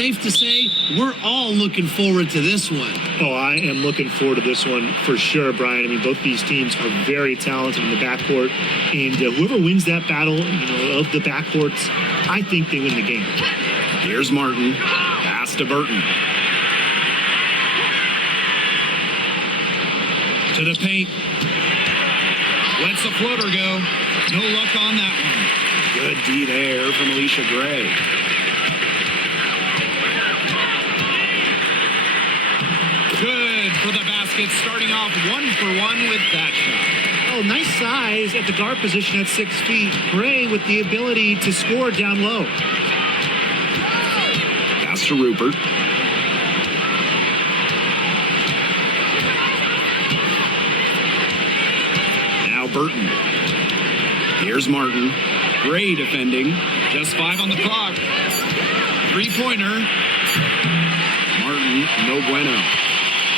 safe to say we're all looking forward to this one. Oh, I am looking forward to this one for sure, Brian. I mean, both these teams are very talented in the backcourt, and whoever wins that battle, of the backcourts, I think they win the game. Here's Martin. Pass to Burton. To the paint. Lets the floater go. No luck on that one. Good D there from Alicia Gray. Good for the basket, starting off 1-for-1 with that shot. Oh, nice size at the guard position at 6 feet. Gray with the ability to score down low. Pass to Rupert. Now Burton. Here's Martin. Gray defending. Just 5 on the clock. Three-pointer. Martin, no bueno.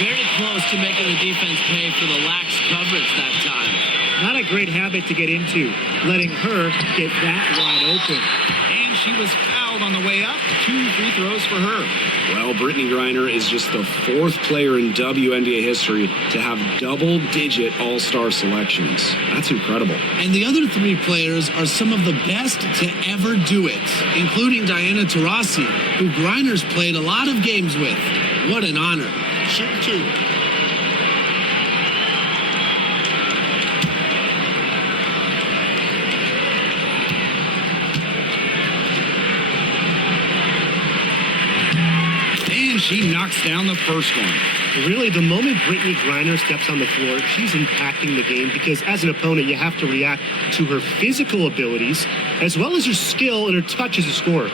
Very close to making the defense pay for the lax coverage that time. Not a great habit to get into, letting her get that wide open. And she was fouled on the way up. 2 free throws for her. Well, Brittany Griner is just the 4th player in WNBA history to have double-digit all-star selections. That's incredible. And the other 3 players are some of the best to ever do it, including Diana Taurasi, who Griner's played a lot of games with. What an honor. Shoot 2. And she knocks down the first one. Really, the moment Brittany Griner steps on the floor, she's impacting the game because as an opponent, you have to react to her physical abilities as well as her skill and her touch as a scorer.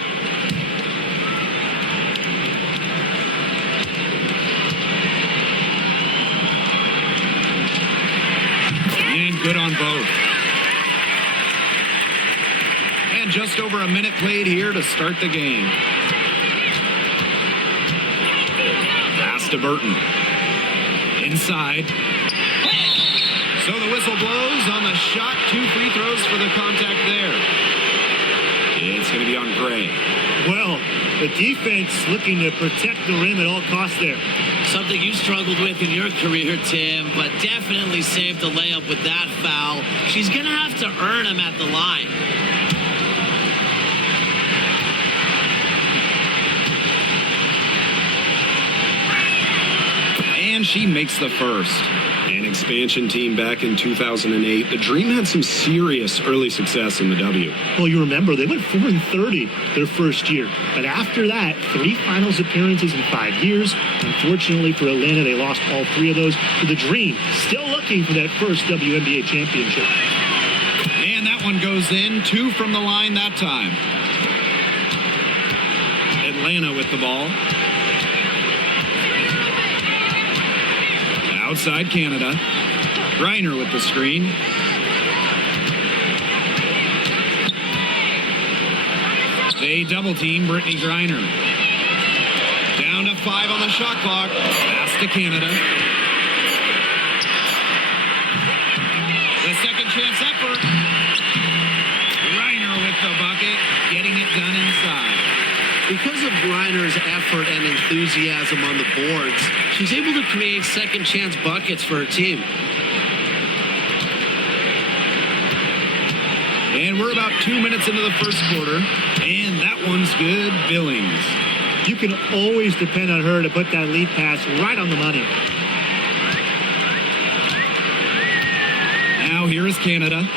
And good on both. And just over a minute played here to start the game. Pass to Burton. Inside. So the whistle blows on the shot. 2 free throws for the contact there. It's going to be on Gray. Well, the defense looking to protect the rim at all costs there. Something you struggled with in your career, Tim, but definitely saved the layup with that foul. She's going to have to earn him at the line. And she makes the first. An expansion team back in 2008. The Dream had some serious early success in the W. Well, you remember, they went 4-30 their first year. But after that, 3 finals appearances in 5 years. Unfortunately for Atlanta, they lost all 3 of those to the Dream. Still looking for that first WNBA championship. And that one goes in. 2 from the line that time. Atlanta with the ball. Outside Canada. Griner with the screen. They double team Brittany Griner. Down to 5 on the shot clock. Pass to Canada. The second chance effort. Griner with the bucket. Getting it done inside. Because of Griner's effort and enthusiasm on the boards, she's able to create second-chance buckets for her team. And we're about 2 minutes into the first quarter, and that one's good. Billings. You can always depend on her to put that lead pass right on the money. Now here is Canada.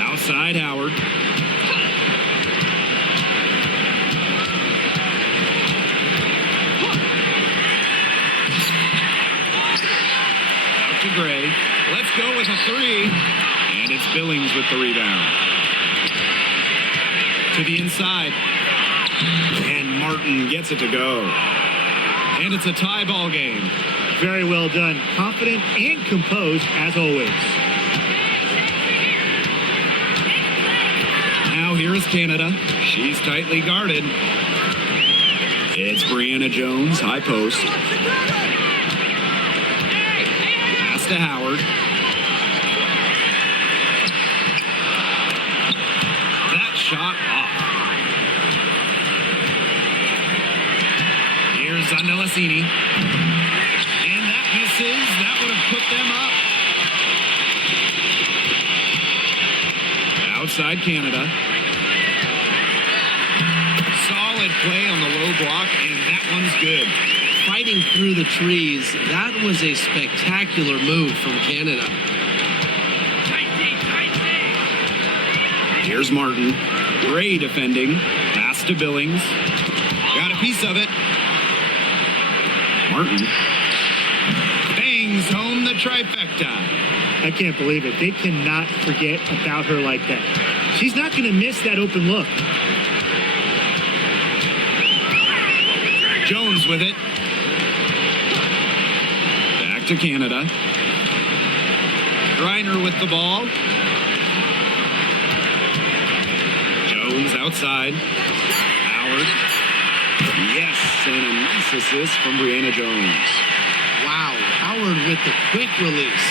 Outside Howard. Out to Gray. Let's go with a 3. And it's Billings with the rebound. To the inside. And Martin gets it to go. And it's a tie ball game. Very well done. Confident and composed as always. Now here is Canada. She's tightly guarded. It's Brianna Jones, high post. Pass to Howard. shot off. Here's Zandelasini. And that misses. That would have put them up. Outside Canada. Solid play on the low block, and that one's good. Fighting through the trees, that was a spectacular move from Canada. Here's Martin. Gray defending. Pass to Billings. Got a piece of it. Martin bangs home the trifecta. I can't believe it. They cannot forget about her like that. She's not going to miss that open look. Jones with it. Back to Canada. Griner with the ball. Jones outside. Howard. Yes, and a nice assist from Brianna Jones. Wow, Howard with the quick release.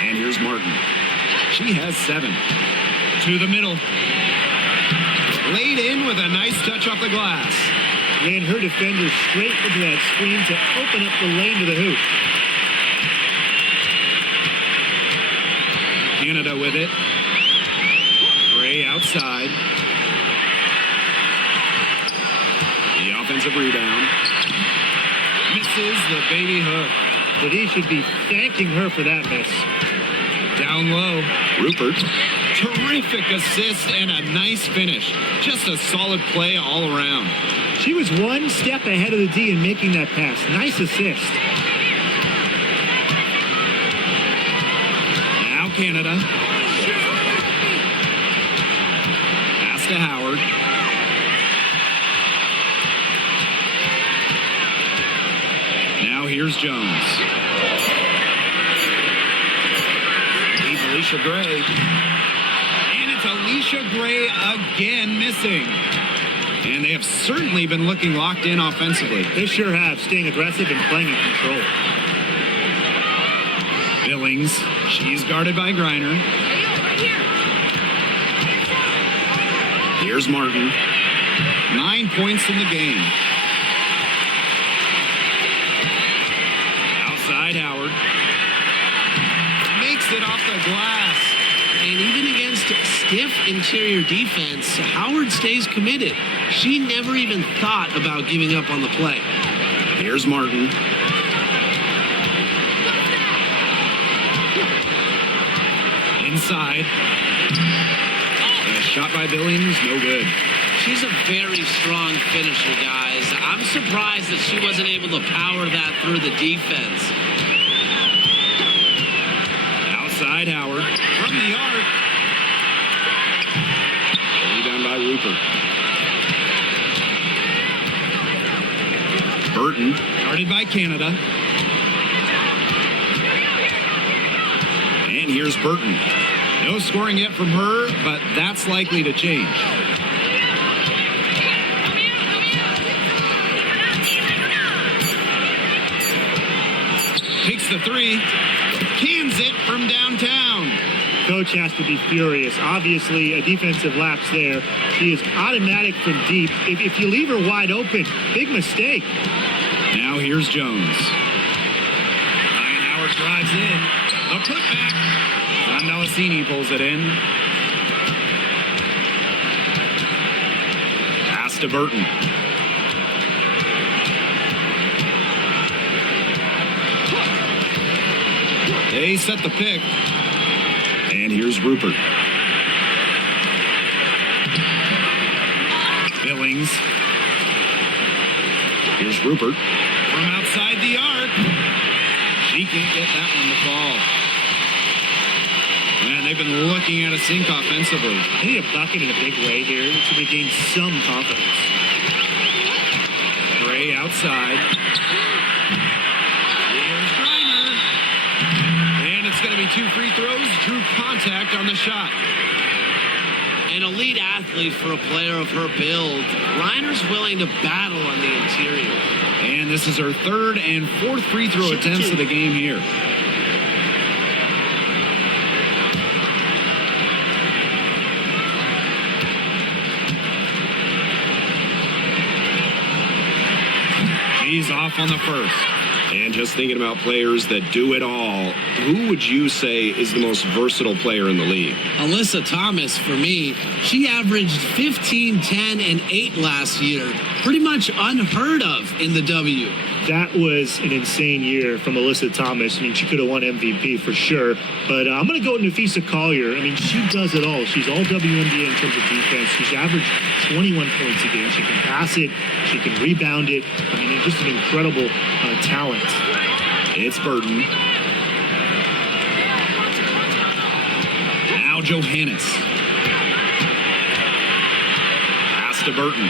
And here's Martin. She has 7. To the middle. Laid in with a nice touch off the glass. Ran her defender straight into that screen to open up the lane to the hoop. Canada with it. Gray outside. The offensive rebound. Misses the baby hook. But he should be thanking her for that miss. Down low. Rupert. Terrific assist and a nice finish. Just a solid play all around. She was one step ahead of the D in making that pass. Nice assist. Now Canada. Pass to Howard. Now here's Jones. Deep Alicia Gray. And it's Alicia Gray again missing. And they have certainly been looking locked in offensively. They sure have, staying aggressive and playing in control. Billings. She's guarded by Griner. Here's Martin. 9 points in the game. Outside Howard. Makes it off the glass. And even against stiff interior defense, Howard stays committed. She never even thought about giving up on the play. Here's Martin. Inside. A shot by Billings, no good. She's a very strong finisher, guys. I'm surprised that she wasn't able to power that through the defense. Outside Howard. From the arc. Rebound by Rupert. Burton. Guarded by Canada. And here's Burton. No scoring yet from her, but that's likely to change. Takes the 3. Cans it from downtown. Coach has to be furious. Obviously, a defensive lapse there. She is automatic from deep. If you leave her wide open, big mistake. Now here's Jones. Ryan Howard drives in. A putback. Zandelasini pulls it in. Pass to Burton. They set the pick. And here's Rupert. Billings. Here's Rupert. From outside the arc. She can't get that one to fall. Man, they've been looking at a sink offensively. They need a bucket in a big way here to regain some confidence. Gray outside. Here's Griner. And it's going to be 2 free throws. Drew contact on the shot. An elite athlete for a player of her build. Reiner's willing to battle on the interior. And this is her 3rd and 4th free throw attempts of the game here. She's off on the first. And just thinking about players that do it all, who would you say is the most versatile player in the league? Alyssa Thomas, for me, she averaged 15, 10, and 8 last year. Pretty much unheard of in the W. That was an insane year from Alyssa Thomas. I mean, she could have won MVP for sure. But I'm going to go with Nafisa Collier. I mean, she does it all. She's all WNBA in terms of defense. She's averaged 21 points a game. She can pass it. She can rebound it. I mean, just an incredible talent. It's Burton. Now Johannes. Pass to Burton.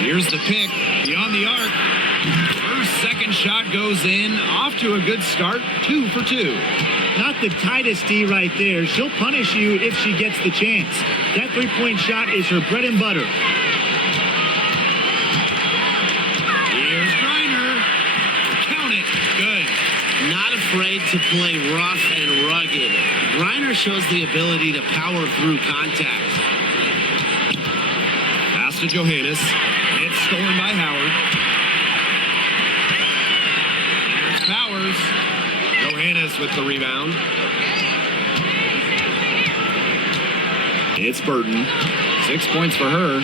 Here's the pick, beyond the arc. Her second shot goes in, off to a good start, 2 for 2. Not the tightest D right there. She'll punish you if she gets the chance. That three-point shot is her bread and butter. Here's Griner. Count it. Good. Not afraid to play rough and rugged. Griner shows the ability to power through contact. Pass to Johannes. It's stolen by Howard. Here's Powers. Johannes with the rebound. It's Burton. 6 points for her.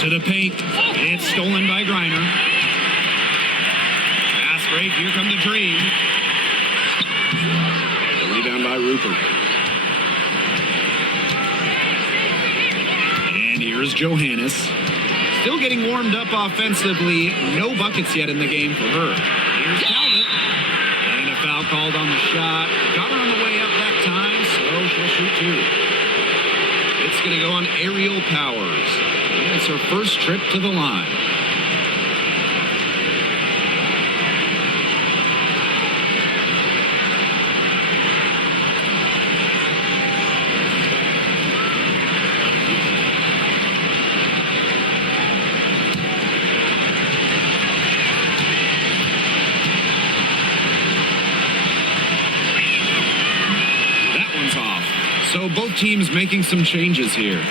To the paint. It's stolen by Griner. Fast break. Here come the Dream. The rebound by Rupert. Here's Johannes. Still getting warmed up offensively. No buckets yet in the game for her. Here's Talbot. And a foul called on the shot. Got her on the way up that time, so she'll shoot 2. It's going to go on Aerial Powers. And it's her first trip to the line. So both teams making some changes here.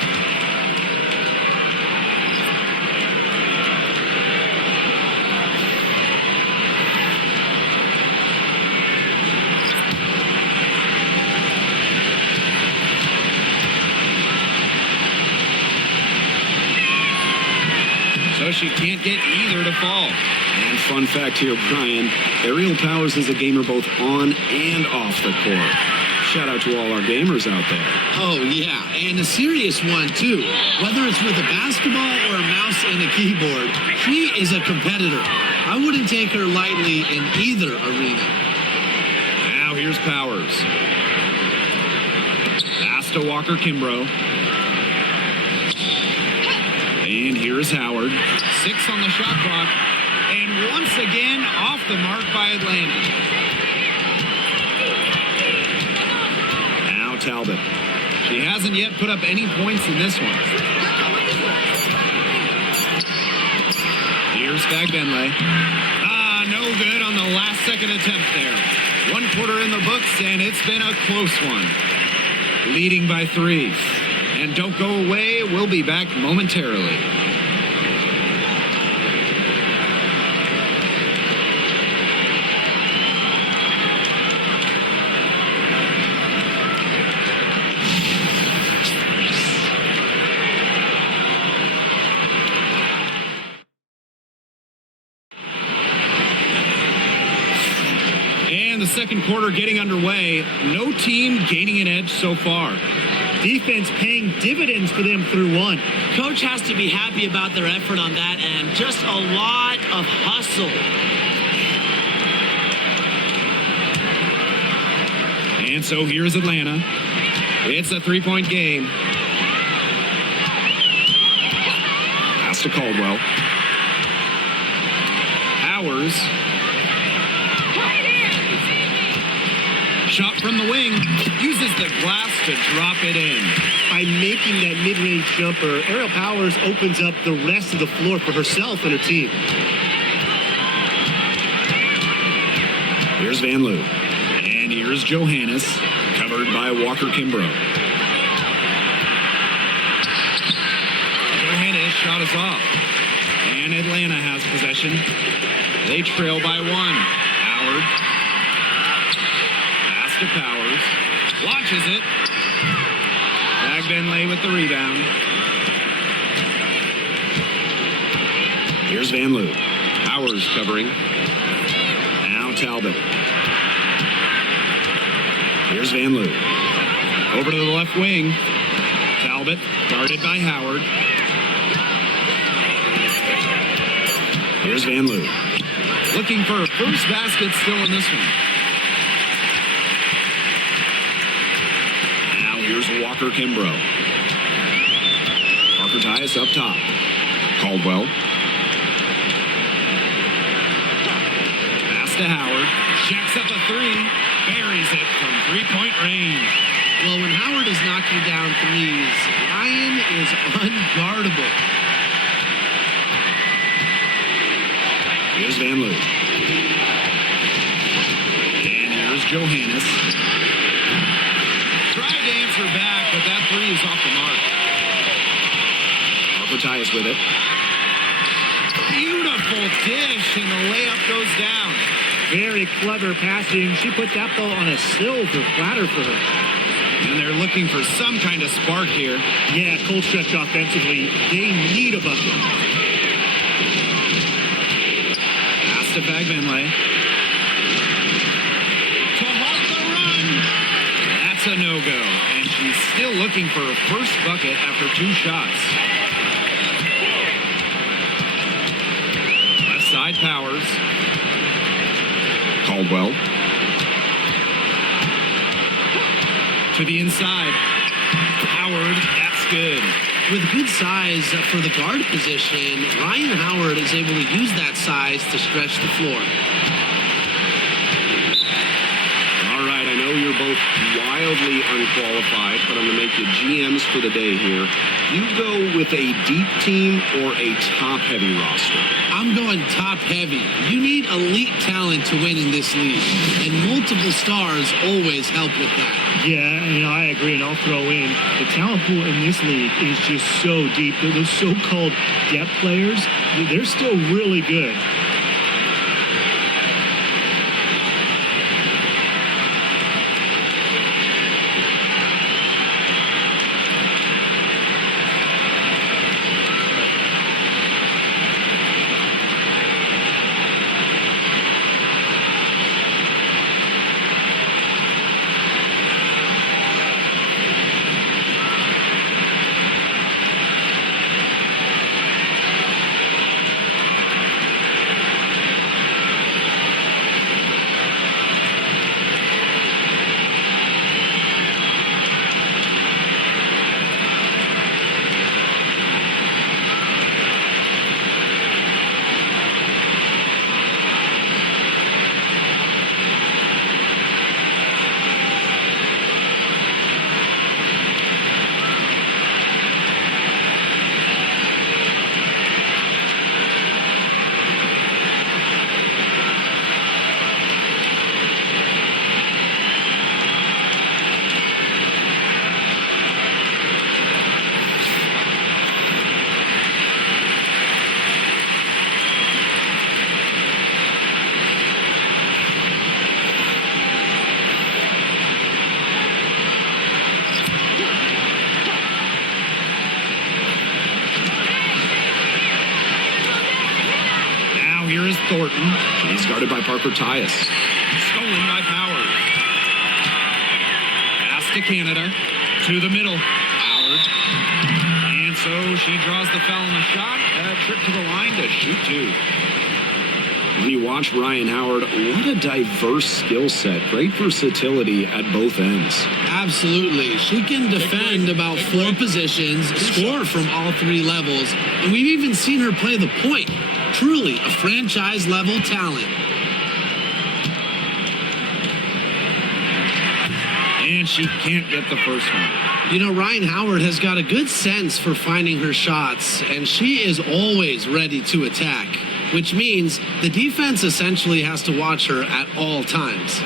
So she can't get either to fall. And fun fact here, Brian, Aerial Powers is a gamer both on and off the court. Shout out to all our gamers out there. Oh, yeah, and a serious one, too. Whether it's with a basketball or a mouse and a keyboard, she is a competitor. I wouldn't take her lightly in either arena. Now here's Powers. Pass to Walker Kimbrough. And here's Howard. 6 on the shot clock. And once again, off the mark by Atlanta. Talbot. She hasn't yet put up any points in this one. Here's Fagbenle. No good on the last second attempt there. 1 quarter in the books, and it's been a close one. Leading by 3. And don't go away. We'll be back momentarily. The second quarter getting underway. No team gaining an edge so far. Defense paying dividends for them through 1. Coach has to be happy about their effort on that end. Just a lot of hustle. And so here's Atlanta. It's a 3-point game. Pass to Caldwell. Powers. Shot from the wing, uses the glass to drop it in. By making that mid-range jumper, Aerial Powers opens up the rest of the floor for herself and her team. Here's Van Loo. And here's Johannes, covered by Walker Kimbrough. His shot is off. And Atlanta has possession. They trail by 1. Howard. Pass to Powers. Launches it. Bagbenlay with the rebound. Here's Van Loo. Powers covering. Now Talbot. Here's Van Loo. Over to the left wing. Talbot guarded by Howard. Here's Van Loo. Looking for a first basket still in this one. Now here's Walker Kimbrough. Parker Tyus up top. Caldwell. Pass to Howard. Jacks up a 3. Buries it from three-point range. Well, when Howard is knocking down threes, Ryan is unguardable. Here's Van Loo. And here's Johannes. Tried to answer back, but that 3 is off the mark. Parker Tyus with it. Beautiful dish, and the layup goes down. Very clever passing. She put that ball on a silver platter for her. And they're looking for some kind of spark here. Yeah, cold stretch offensively. They need a bucket. Pass to Bagbenlay. To halt the run. That's a no-go. And she's still looking for her first bucket after 2 shots. Left side Powers. Caldwell. To the inside. Howard, that's good. With good size for the guard position, Ryan Howard is able to use that size to stretch the floor. All right, I know you're both wildly unqualified, but I'm going to make you GMs for the day here. You go with a deep team or a top-heavy roster? I'm going top-heavy. You need elite talent to win in this league, and multiple stars always help with that. Yeah, I agree, and I'll throw in the talent pool in this league is just so deep. Those so-called depth players, they're still really good. Thornton. He's guarded by Parker Tyus. Stolen by Powers. Pass to Canada. To the middle. Howard. And so she draws the foul on the shot. A trip to the line to shoot 2. When you watch Ryan Howard, what a diverse skill set. Great versatility at both ends. Absolutely. She can defend about 4 positions, score from all 3 levels, and we've even seen her play the point. Truly a franchise-level talent. And she can't get the first one. You know, Ryan Howard has got a good sense for finding her shots, and she is always ready to attack, which means the defense essentially has to watch her at all times.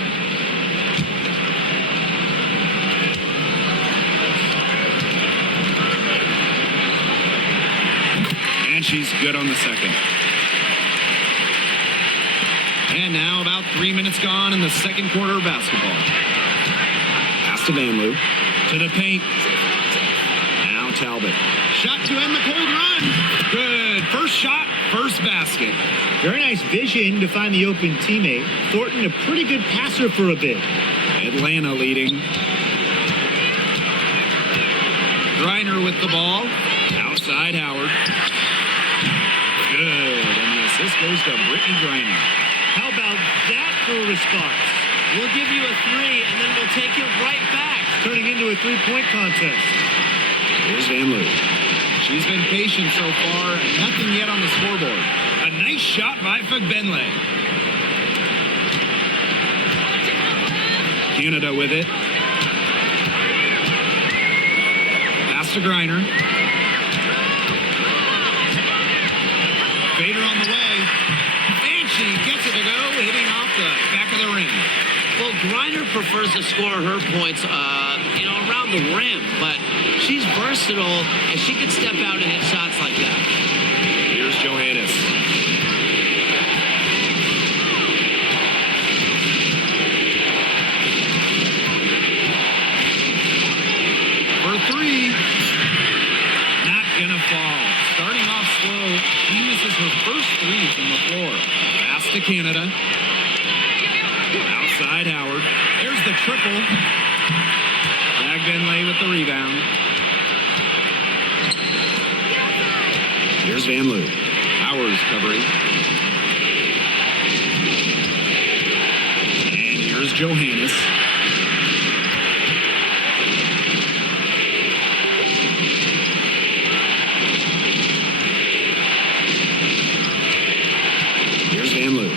she's good on the second. And now about 3 minutes gone in the second quarter of basketball. Pass to Vanloo. To the paint. Now Talbot. Shot to end the cold run. Good. First shot, first basket. Very nice vision to find the open teammate. Thornton, a pretty good passer for a bit. Atlanta leading. Griner with the ball. Outside Howard. Good. And the assist goes to Brittany Griner. How about that for a response? We'll give you a 3, and then we'll take it right back. Turning into a three-point contest. Here's Vanloo. She's been patient so far. Nothing yet on the scoreboard. A nice shot by Fagbenle. Canada with it. Pass to Griner. Fader on the way. And she gets it to go, hitting off the back of the rim. Well, Griner prefers to score her points, around the rim, but she's versatile, and she can step out and hit shots like that. Here's Johannes. For 3. Not gonna fall. Starting off slow, she misses her first 3 from the floor. Pass to Canada. Outside Howard. There's the triple. Fagbenle with the rebound. Here's Vanloo. Powers covering. And here's Johannes. Here's Vanloo.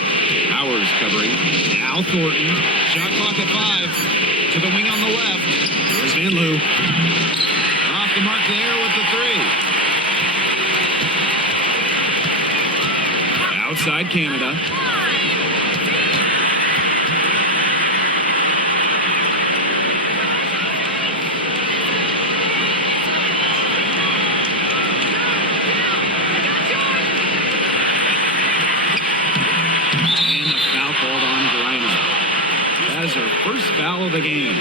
Powers covering. Now Thornton. Shot clock at 5. To the wing on the left. Here's Vanloo. Off the mark there with the 3. Outside Canada. And a foul called on Griner. That is her first foul of the game.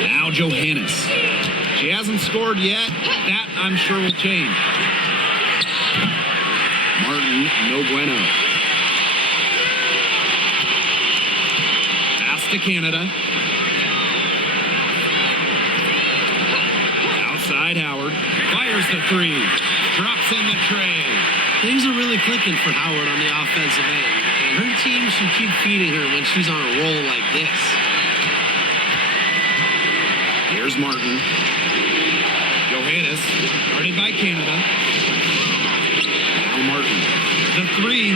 Now Johannes. She hasn't scored yet. That, I'm sure, will change. Martin, no bueno. Pass to Canada. Outside Howard. Fires the 3. Drops in the tray. Things are really clicking for Howard on the offensive end, and her team should keep feeding her when she's on a roll like this. Here's Martin. Johannes, guarded by Canada. Now Martin. The 3.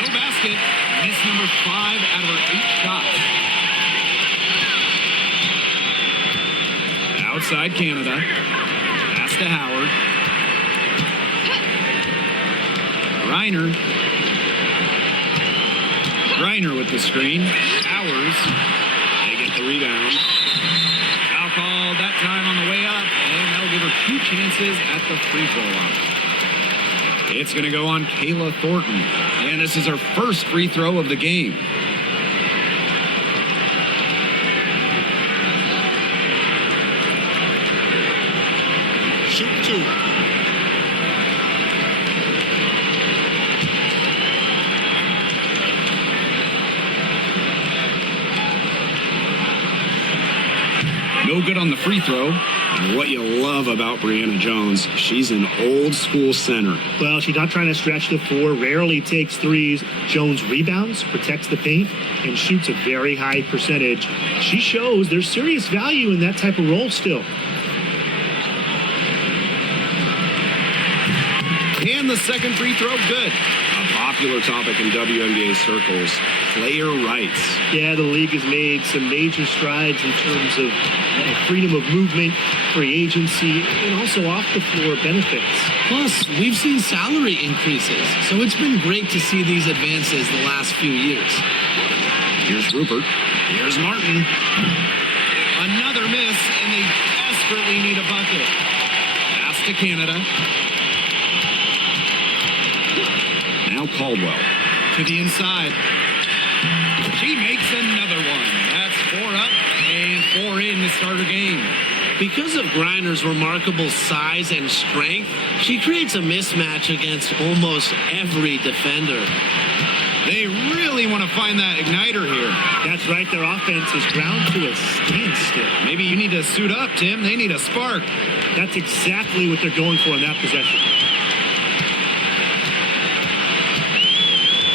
No basket. Miss number 5 out of her 8 shots. Outside Canada. Pass to Howard. Griner with the screen. Powers. They get the rebound. Foul call that time on the way up, and that'll give her 2 chances at the free throw line. It's going to go on Kayla Thornton, and this is her first free throw of the game. Shoot 2. No good on the free throw. And what you love about Brianna Jones, she's an old school center. Well, she's not trying to stretch the floor, rarely takes threes. Jones rebounds, protects the paint, and shoots a very high percentage. She shows there's serious value in that type of role still. And the second free throw, good. A popular topic in WNBA circles, player rights. Yeah, the league has made some major strides in terms of freedom of movement, free agency, and also off-the-floor benefits. Plus, we've seen salary increases, so it's been great to see these advances the last few years. Here's Rupert. Here's Martin. Another miss, and they desperately need a bucket. Pass to Canada. Now Caldwell to the inside. She makes another one. That's 4 up and 4 in to start her game. Because of Griner's remarkable size and strength, she creates a mismatch against almost every defender. They really want to find that igniter here. That's right. Their offense is ground to a standstill. Maybe you need to suit up, Tim. They need a spark. That's exactly what they're going for in that possession.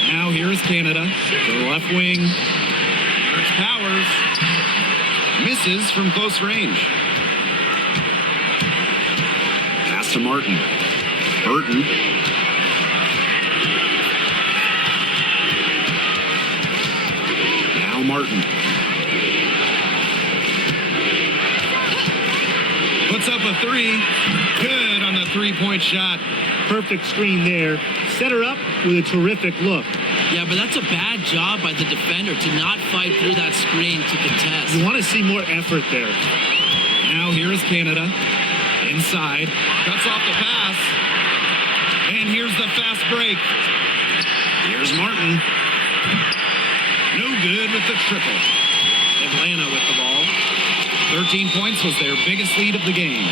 Now here's Canada to the left wing. Here's Powers. Misses from close range. Pass to Martin. Burton. Now Martin. Puts up a 3. Good on the three-point shot. Perfect screen there. Set her up with a terrific look. Yeah, but that's a bad job by the defender to not fight through that screen to contest. You want to see more effort there. Now here's Canada. Inside. Cuts off the pass. And here's the fast break. Here's Martin. No good with the triple. Atlanta with the ball. 13 points was their biggest lead of the game.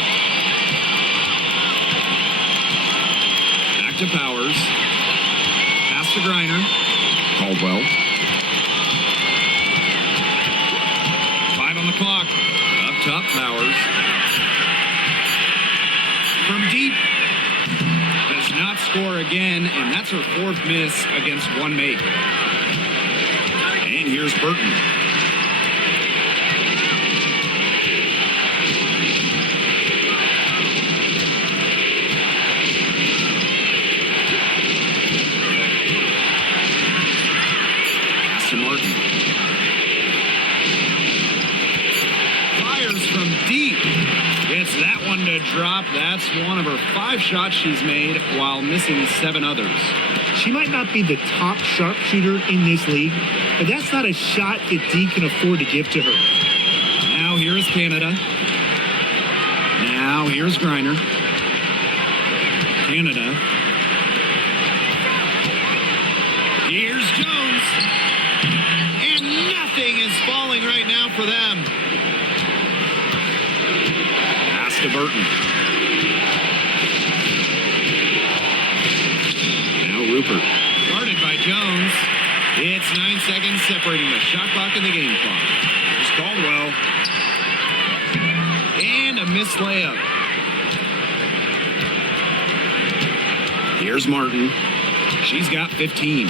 Back to Powers. Pass to Griner. Caldwell. 5 on the clock. Up top, Powers. From deep. Does not score again, and that's her 4th miss against one make. And here's Burton. Pass to Martin. Fires from deep. It's that one to drop. That's one of her 5 shots she's made while missing 7 others. She might not be the top sharpshooter in this league, but that's not a shot that D can afford to give to her. Now here's Canada. Now here's Griner. Canada. Here's Jones. And nothing is falling right now for them. Pass to Burton. Now Rupert. Guarded by Jones. It's 9 seconds separating the shot clock and the game clock. Here's Caldwell. And a missed layup. Here's Martin. She's got 15.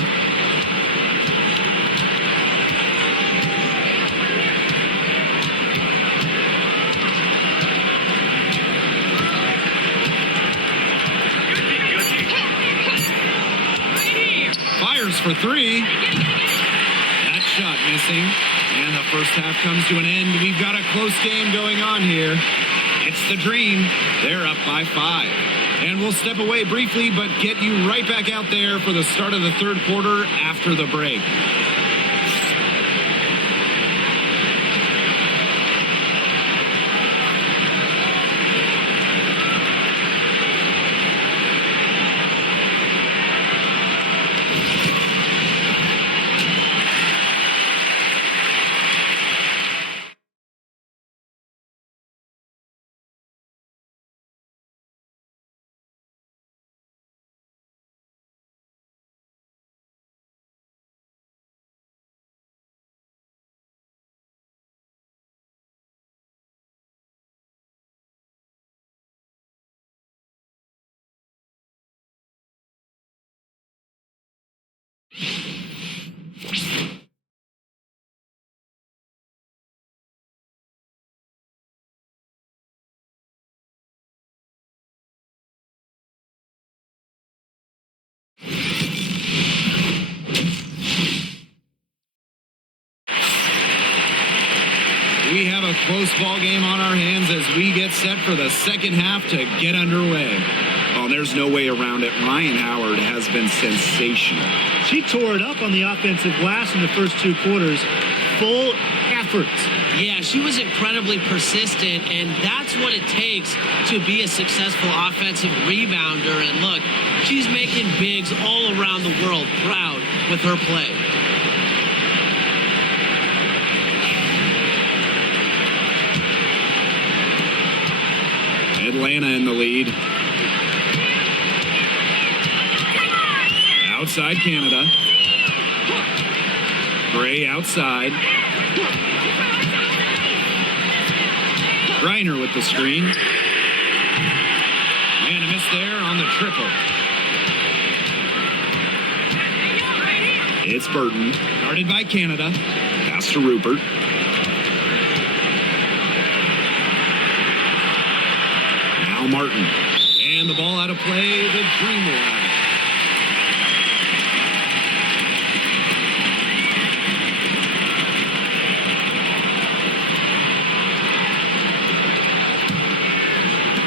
Fires for 3. That shot missing. And the first half comes to an end. We've got a close game going on here. It's the Dream. They're up by 5. And we'll step away briefly, but get you right back out there for the start of the 3rd quarter after the break. have a close ball game on our hands as we get set for the second half to get underway. Oh, there's no way around it. Ryan Howard has been sensational. She tore it up on the offensive glass in the first 2 quarters. Full effort. Yeah, she was incredibly persistent, and that's what it takes to be a successful offensive rebounder. And look, she's making bigs all around the world proud with her play. Atlanta in the lead. Outside Canada. Gray outside. Griner with the screen. And a miss there on the triple. It's Burton. Guarded by Canada. Pass to Rupert. Now Martin. And the ball out of play. The Dream will have it.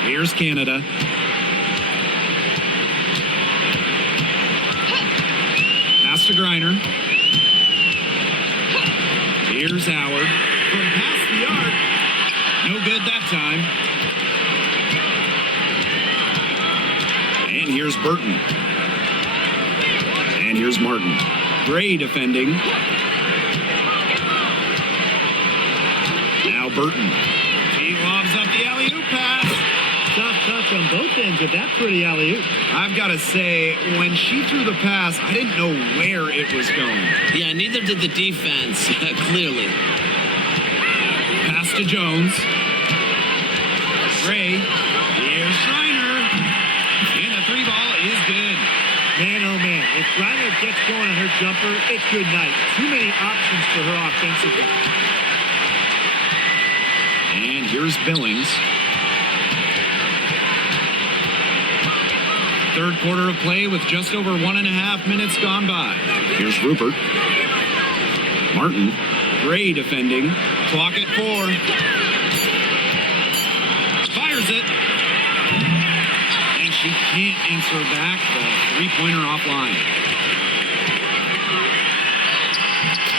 Here's Canada. Pass to Griner. Here's Howard. From past the arc. No good that time. And here's Burton. And here's Martin. Gray defending. Now Burton. He lobs up the alley-oop pass. Soft touch on both ends of that pretty alley-oop. I've got to say, when she threw the pass, I didn't know where it was going. Yeah, neither did the defense, clearly. Pass to Jones. Gray. Here's Griner. And the 3-ball is good. Man, oh man, if Griner gets going on her jumper, it's good night. Too many options for her offensively. And here's Billings. Third quarter of play with just over 1.5 minutes gone by. Here's Rupert. Martin. Gray defending. Clock at 4. Fires it. And she can't answer back. The three-pointer offline.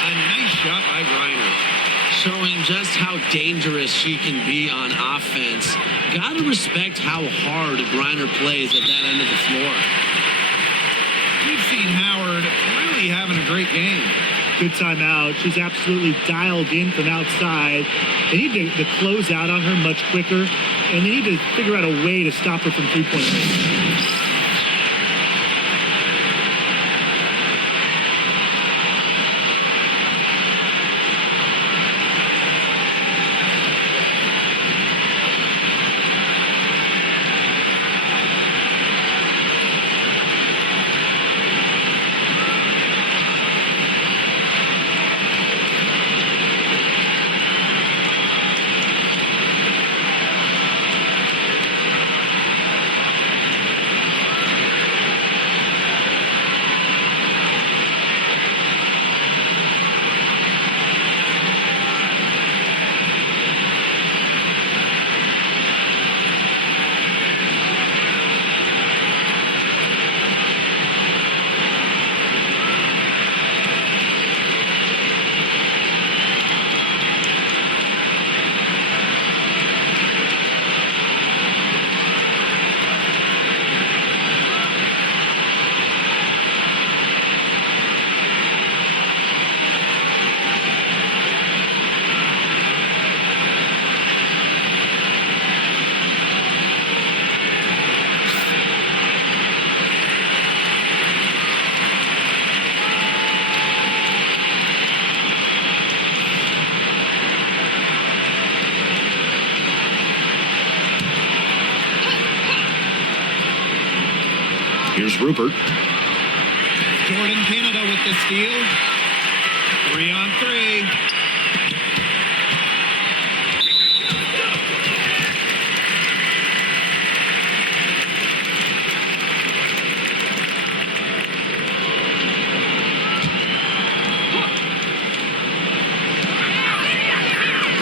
A nice shot by Griner. Showing just how dangerous she can be on offense. Gotta respect how hard Griner plays at that end of the floor. We've seen Howard really having a great game. Good timeout. She's absolutely dialed in from outside. They need to close out on her much quicker, and they need to figure out a way to stop her from three-point range. Here's Rupert. Jordan Canada with the steal. 3-on-3.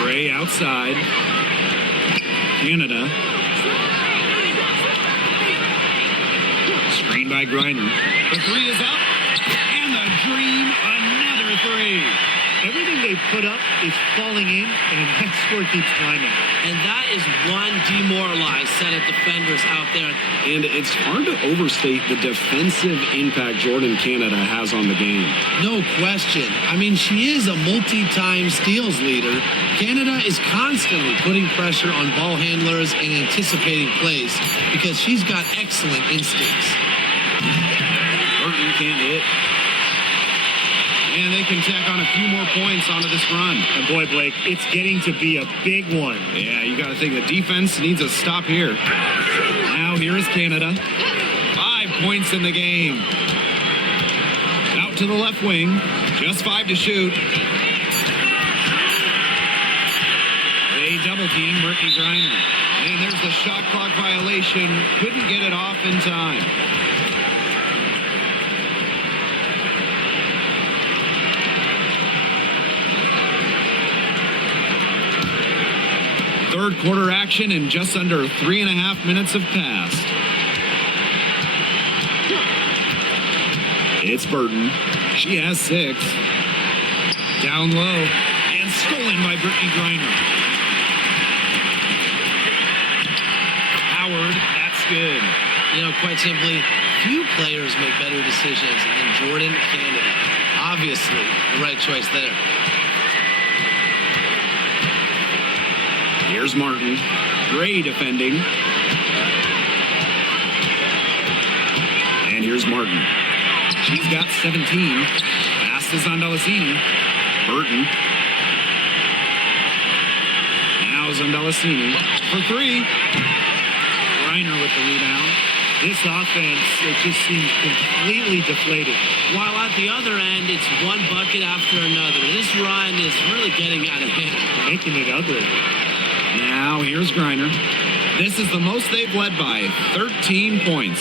Gray outside. side. Canada. Screen by Griner. The three is up. And the dream, another three. Everything they put up is falling in, and that score keeps climbing. And that is one demoralized set of defenders out there. And it's hard to overstate the defensive impact Jordan Canada has on the game. No question. I mean, she is a multi-time steals leader. Canada is constantly putting pressure on ball handlers and anticipating plays because she's got excellent instincts. Burton can't hit. And they can tack on a few more points onto this run. And boy, Blake, it's getting to be a big one. Yeah, you got to think the defense needs a stop here. Now here is Canada. 5 points in the game. Out to the left wing. Just 5 to shoot. They double team Brittany Griner. And there's the shot clock violation. Couldn't get it off in time. Third quarter action, and just under 3.5 minutes have passed. It's Burton. She has 6. Down low. And stolen by Brittany Griner. Howard, that's good. You know, quite simply, few players make better decisions than Jordan Canada. Obviously, the right choice there. Here's Martin. Great defending. And here's Martin. She's got 17. Pass is on Delasini. Burton. Now Zondalacini for 3. Griner with the rebound. This offense, it just seems completely deflated. While at the other end, it's one bucket after another. This run is really getting out of hand. Making it ugly. Now here's Griner. This is the most they've led by, 13 points.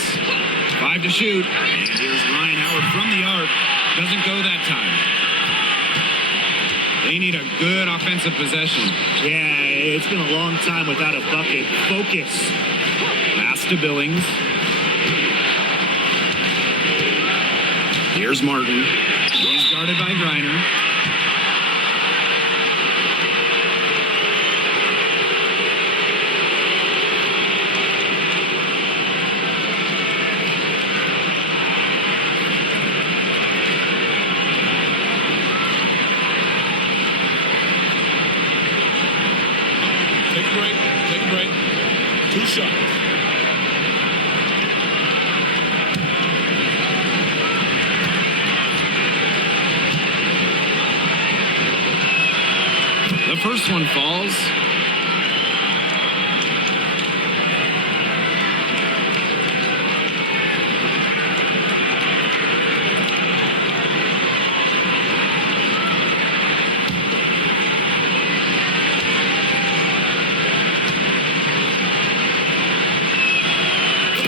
5 to shoot. And here's Ryan Howard from the arc. Doesn't go that time. They need a good offensive possession. Yeah, it's been a long time without a bucket. Focus. Pass to Billings. Here's Martin. He's guarded by Griner. Take a break. 2 shots. The first one falls.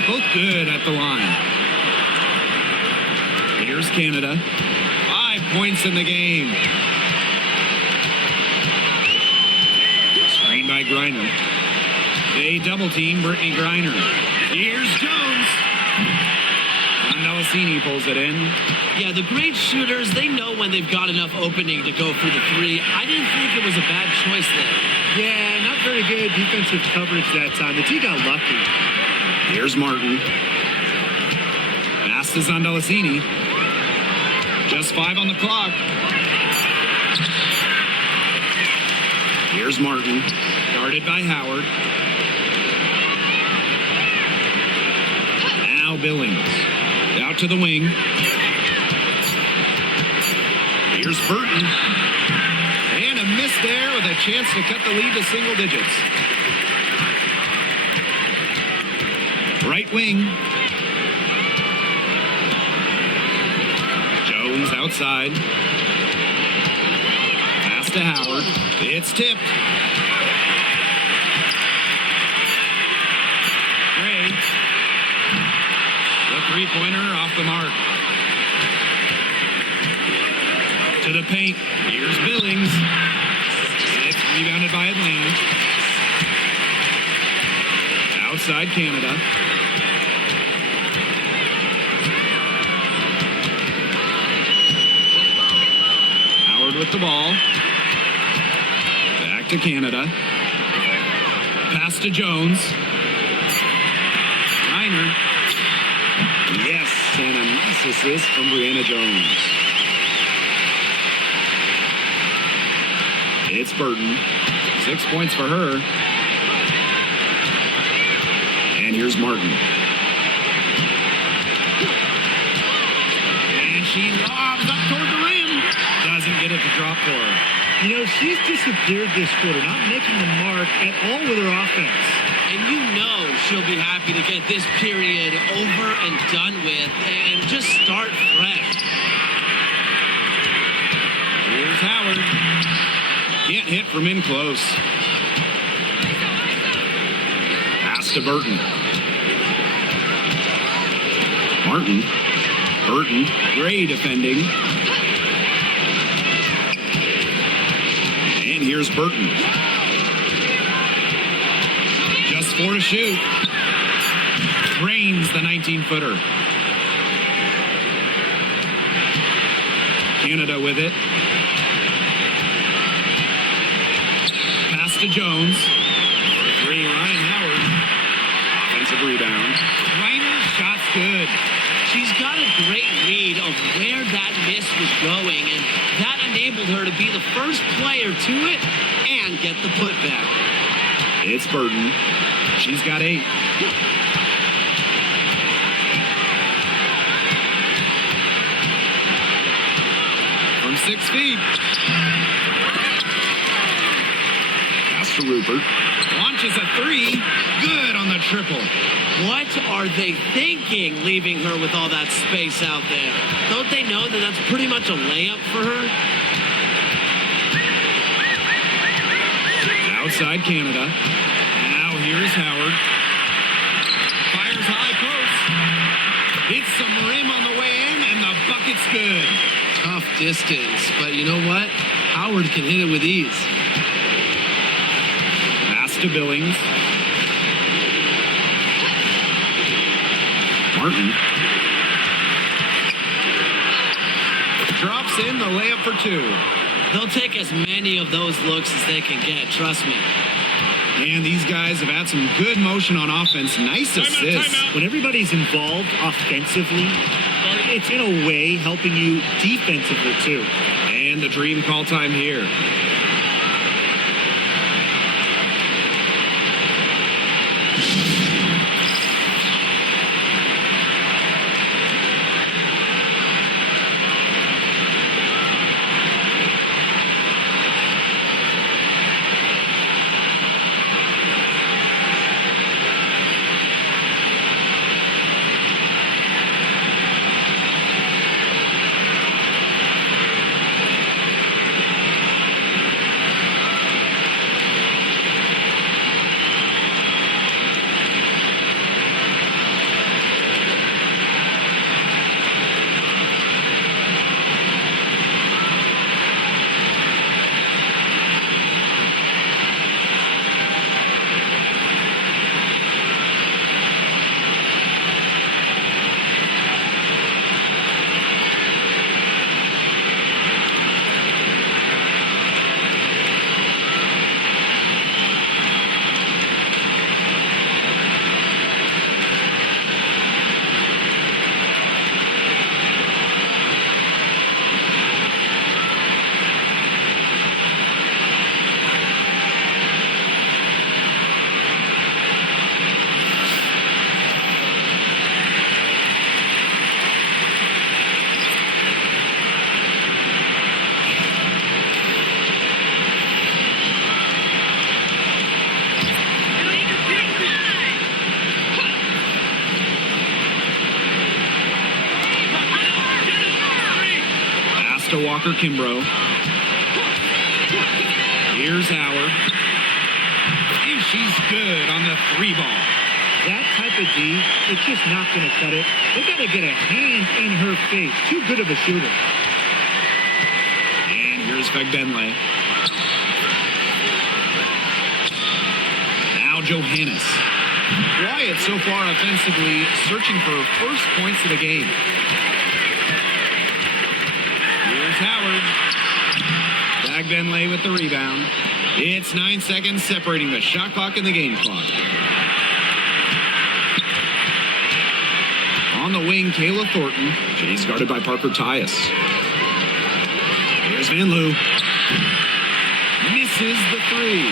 Both good at the line. Here's Canada. 5 points in the game. Screen by Griner. They double team Brittany Griner. Here's Jones. Delasini pulls it in. Yeah, the great shooters, they know when they've got enough opening to go for the 3. I didn't think it was a bad choice there. Yeah, not very good defensive coverage that time. The team got lucky. Here's Martin. Pass to Zondalacini. Just 5 on the clock. Here's Martin. Guarded by Howard. Now Billings. Out to the wing. Here's Burton. And a miss there with a chance to cut the lead to single digits. Right wing. Jones outside. Pass to Howard. It's tipped. Gray. The three-pointer off the mark. To the paint. Here's Billings. It's Rebounded by Atlanta. Outside Canada. Howard with the ball. Back to Canada. Pass to Jones. Reiner. Yes, and a nice assist from Brianna Jones. It's Burton. 6 points for her. And here's Martin. And she lobs up toward the rim. Doesn't get it to drop for her. You know, she's disappeared this quarter, not making the mark at all with her offense. And you know she'll be happy to get this period over and done with and just start fresh. Here's Howard. Can't hit from in close. Pass to Burton. Martin. Burton. Gray defending. And here's Burton. Just 4 to shoot. Drains the 19-footer. Canada with it. Pass to Jones. For 3, Ryan Howard. Offensive rebound. Reiner's shot's good. She's got a great read of where that miss was going, and that enabled her to be the first player to it and get the putback. It's Burton. She's got 8. From 6 feet. Pass to Rupert. Launches a 3. Good on the triple. What are they thinking, leaving her with all that space out there? Don't they know that that's pretty much a layup for her? Outside Canada. Now here's Howard. Fires high post. Hits some rim on the way in, and the bucket's good. Tough distance, but you know what? Howard can hit it with ease. Pass to Billings. Martin. Drops in the layup for 2. They'll take as many of those looks as they can get, trust me. And these guys have had some good motion on offense. Nice assists. When everybody's involved offensively, it's in a way helping you defensively too. And the dream call time here. to Walker Kimbrough. Here's Howard. And she's good on the three ball. That type of D, it's just not going to cut it. They got to get a hand in her face. Too good of a shooter. And here's Fegbenle. Johannes. Quiet so far offensively, searching for first points of the game. Here's Howard. Bagbenlay with the rebound. It's 9 seconds separating the shot clock and the game clock. On the wing, Kayla Thornton. She's guarded by Parker Tyus. Here's Van Loo. Misses the three.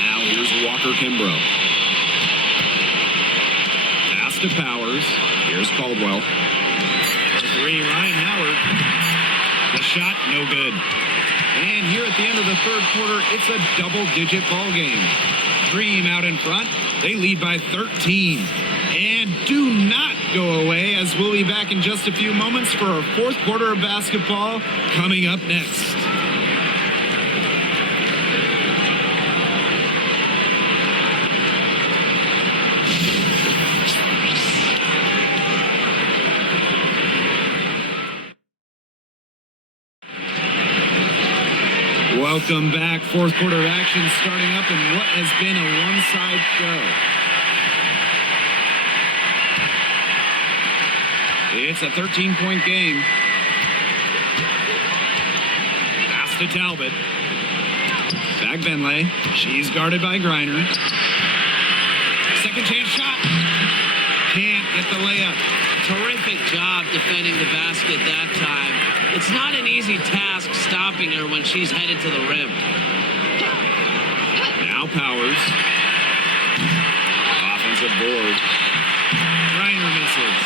Now here's Walker Kimbrough. Pass to Powers. Here's Caldwell. For three, Ryan Howard. The shot, no good. And here at the end of the third quarter, it's a double-digit ball game. Dream out in front. They lead by 13. And do not go away, as we'll be back in just a few moments for our fourth quarter of basketball coming up next. Welcome back. Fourth quarter action starting up in what has been a one-side show. It's a 13-point game. Pass to Talbot. Bagbenlay. She's guarded by Griner. Second chance shot. Can't get the layup. Terrific job defending the basket that time. It's not an easy task stopping her when she's headed to the rim. Now Powers. Offensive board. Griner misses.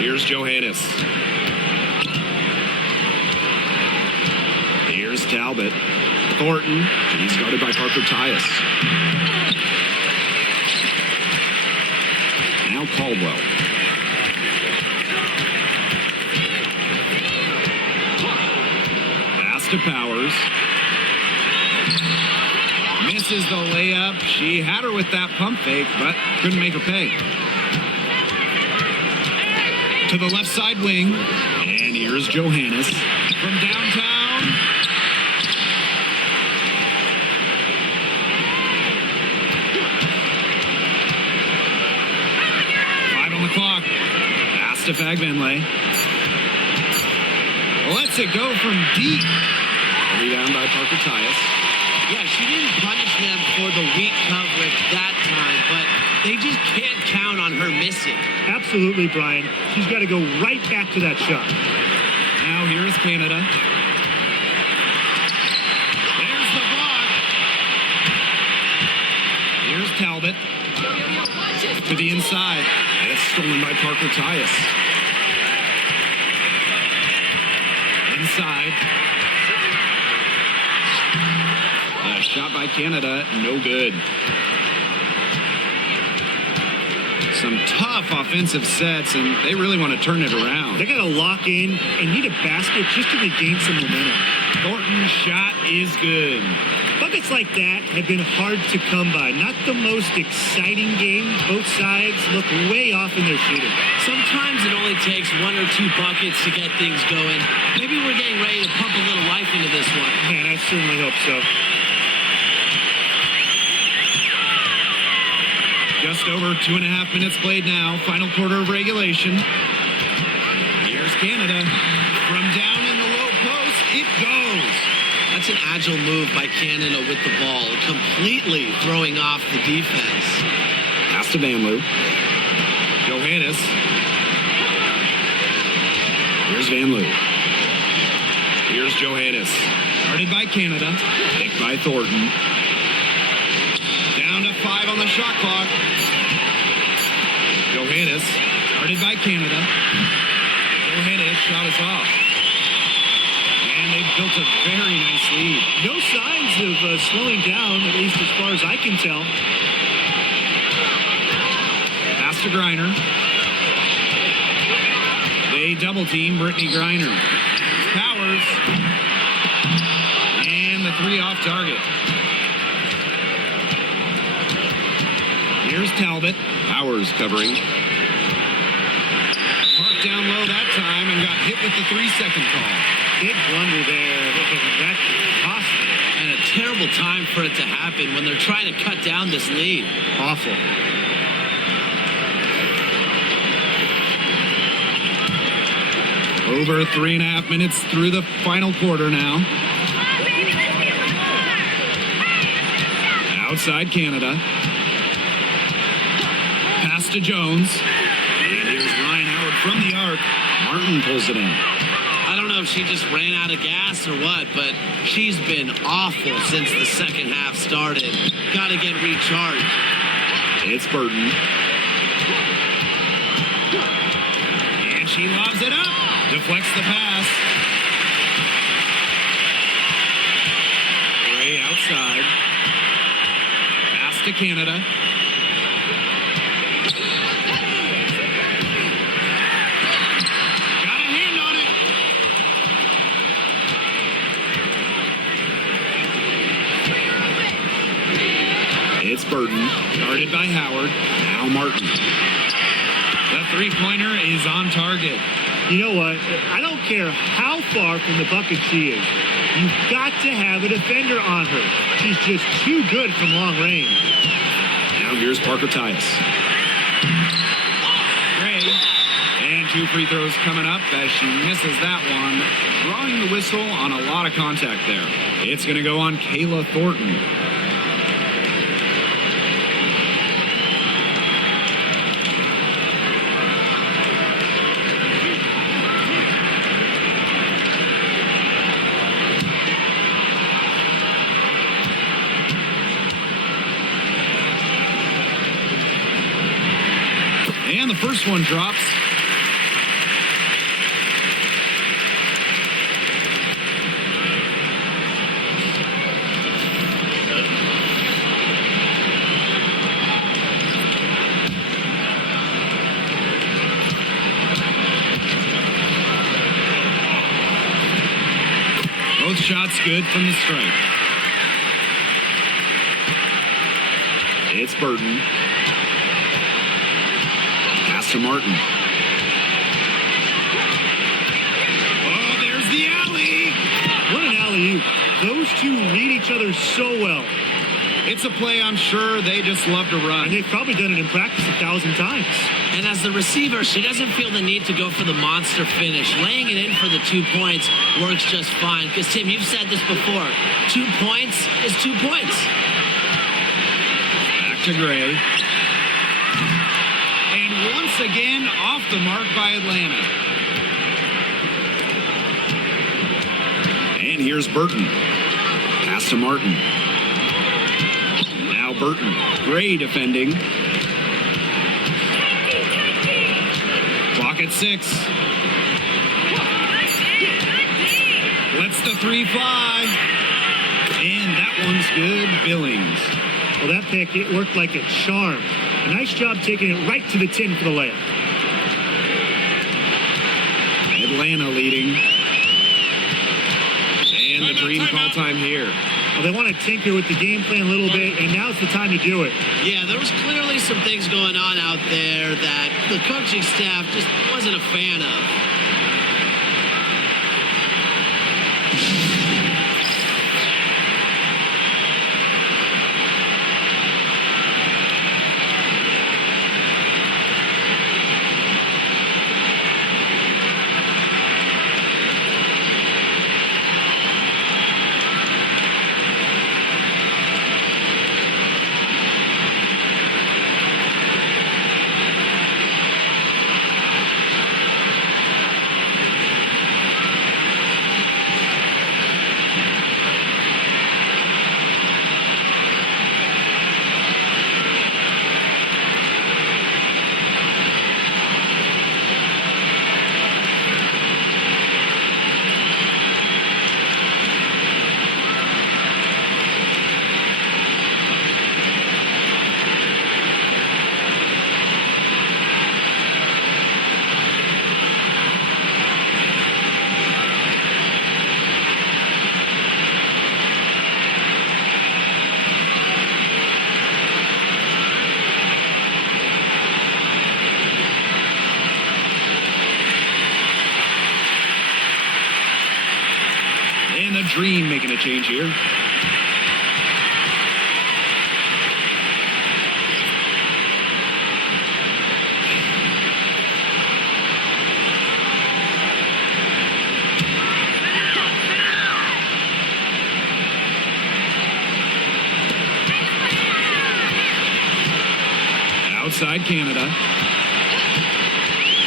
Here's Johannes. Here's Talbot. Thornton. She's guarded by Parker Tyus. Now Caldwell. Pass to Powers. Misses the layup. She had her with that pump fake, but couldn't make her pay. To the left side wing. And here's Johannes from downtown. Five on the clock. Pass to Bagbenlay. Lets it go from deep. Rebound by Parker Tyus. Yeah, she didn't punish them for the weak coverage that time, but they just can't count on her missing. Absolutely, Brian. She's got to go right back to that shot. Now here's Canada. There's the block. Here's Talbot. To the inside. And it's stolen by Parker Tyus. Inside. A shot by Canada, no good. Some tough offensive sets, and they really want to turn it around. They got to lock in and need a basket just to regain some momentum. Thornton's shot is good. Buckets like that have been hard to come by. Not the most exciting game. Both sides look way off in their shooting. Sometimes it only takes one or two buckets to get things going. Maybe we're getting ready to pump a little life into this one. Man, I certainly hope so. Just over 2.5 minutes played now. Final quarter of regulation. Here's Canada. From down in the low post, it goes. That's an agile move by Canada with the ball, completely throwing off the defense. Pass to Van Loo. Johannes. Here's Van Loo. Here's Johannes. Guarded by Canada. Picked by Thornton. Down to 5 on the shot clock. Johannes. Guarded by Canada. Johannes shot us off. And they built a very nice lead. No signs of slowing down, at least as far as I can tell. Pass to Griner. They double team Brittany Griner. Powers. And the three off target. Here's Talbot. Powers covering. Parked down low that time and got hit with the 3-second call. Big blunder there. That could cost them. And a terrible time for it to happen when they're trying to cut down this lead. Awful. Over 3.5 minutes through the final quarter now. Outside Canada. Pass to Jones. And here's Ryan Howard from the arc. Martin pulls it in. I don't know if she just ran out of gas or what, but she's been awful since the second half started. Got to get recharged. It's Burton. And she lobs it up. Deflects the pass. Gray outside. Pass to Canada. Got a hand on it. It's Burton. Guarded by Howard. Now Martin. The three-pointer is on target. You know what? I don't care how far from the bucket she is. You've got to have a defender on her. She's just too good from long range. Now here's Parker Tice. Gray. And 2 free throws coming up as she misses that one. Drawing the whistle on a lot of contact there. It's going to go on Kayla Thornton. And the first one drops. Both shots good from the stripe. It's Burton. Pass to Martin. Oh, there's the alley. What an alley-oop. Those two read each other so well. It's a play I'm sure they just love to run. And they've probably done it in practice 1,000 times. And as the receiver, she doesn't feel the need to go for the monster finish. Laying it in for the 2 points works just fine. Because, Tim, you've said this before. 2 points is 2 points. Back to Gray. And once again, off the mark by Atlanta. And here's Burton. Pass to Martin. Now Burton. Gray defending. Clock at 6. Lets the 3 fly. And that one's good. Billings. Well, that pick, it worked like a charm. A nice job taking it right to the tin for the layup. Atlanta leading. And the Dream call time here. Well, they want to tinker with the game plan a little bit, and now's the time to do it. Yeah, there was clearly some things going on out there that the coaching staff just wasn't a fan of. Dream making a change here. Outside Canada.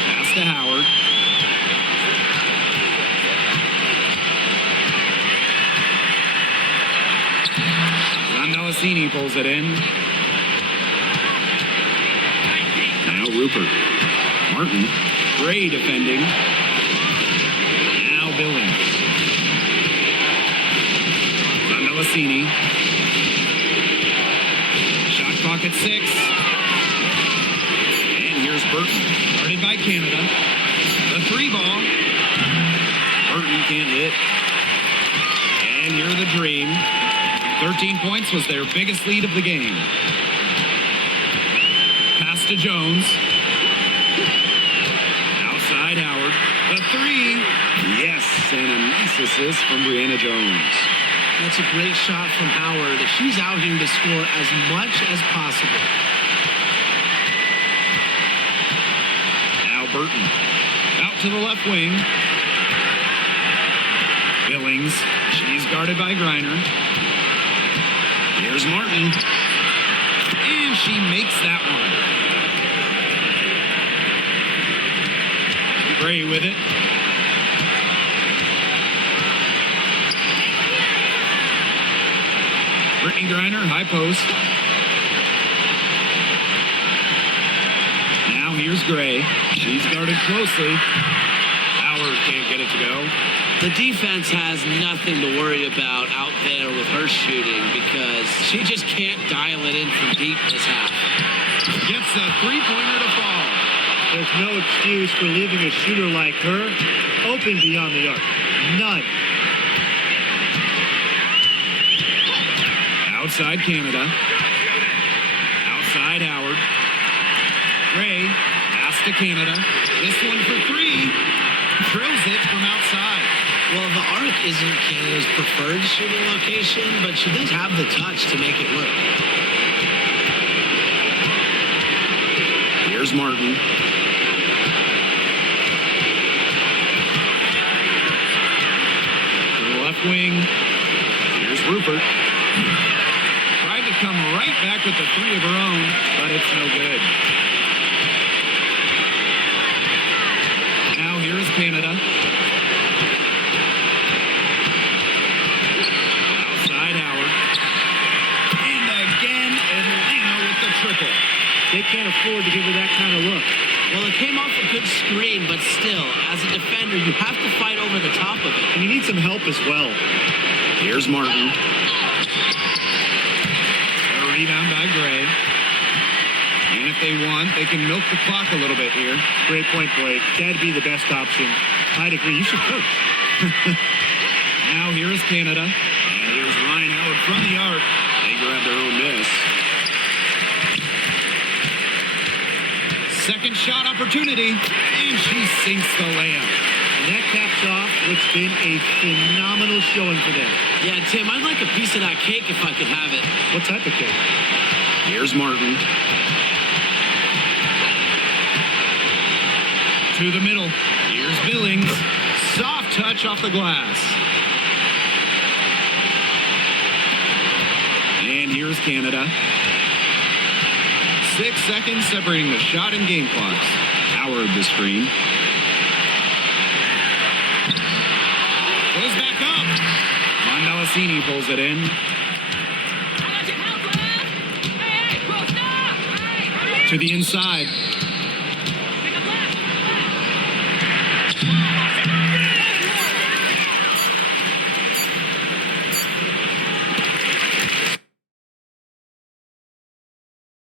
Pass to Howard. Zandalasini pulls it in. Now Rupert. Martin. Gray defending. Now Billings. Zandalasini. Shot clock at 6. Here's Burton, guarded by Canada. The 3 ball. Burton can't hit. And here's the Dream. 13 points was their biggest lead of the game. Pass to Jones. Outside Howard. The 3. Yes, and a nice assist from Brianna Jones. That's a great shot from Howard. She's out here to score as much as possible. Burton. Out to the left wing. Billings. She's guarded by Griner. Here's Martin. And she makes that one. Gray with it. Brittany Griner, high post. Now here's Gray. She's guarded closely. Howard can't get it to go. The defense has nothing to worry about out there with her shooting because she just can't dial it in from deep this half. Gets a 3-pointer to fall. There's no excuse for leaving a shooter like her open beyond the arc. None. Outside Canada. Outside Howard. Gray. Pass to Canada. This one for 3. Drills it from outside. Well, the arc isn't Canada's preferred shooting location, but she does have the touch to make it work. Here's Martin. To the left wing. Here's Rupert. Tried to come right back with the 3 of her own, but it's no good. Now here's Canada. Outside Howard. And again, Atlanta with the triple. They can't afford to give her that kind of look. Well, it came off a good screen, but still, as a defender, you have to fight over the top of it. And you need some help as well. Here's Martin. A rebound by Gray. And if they want, they can milk the clock a little bit here. Great point, Blake. That'd be the best option. I'd agree. You should coach. Now here's Canada. And here's Ryan Howard from the arc. They grab their own miss. Second shot opportunity. And she sinks the layup. And that caps off what's been a phenomenal showing for them. Yeah, Tim, I'd like a piece of that cake if I could have it. What type of cake? Here's Martin. To the middle. Here's Billings. Soft touch off the glass. And here's Canada. 6 seconds separating the shot and game clocks. Howard the screen. Goes back up. Mondalasini pulls it in. To the inside.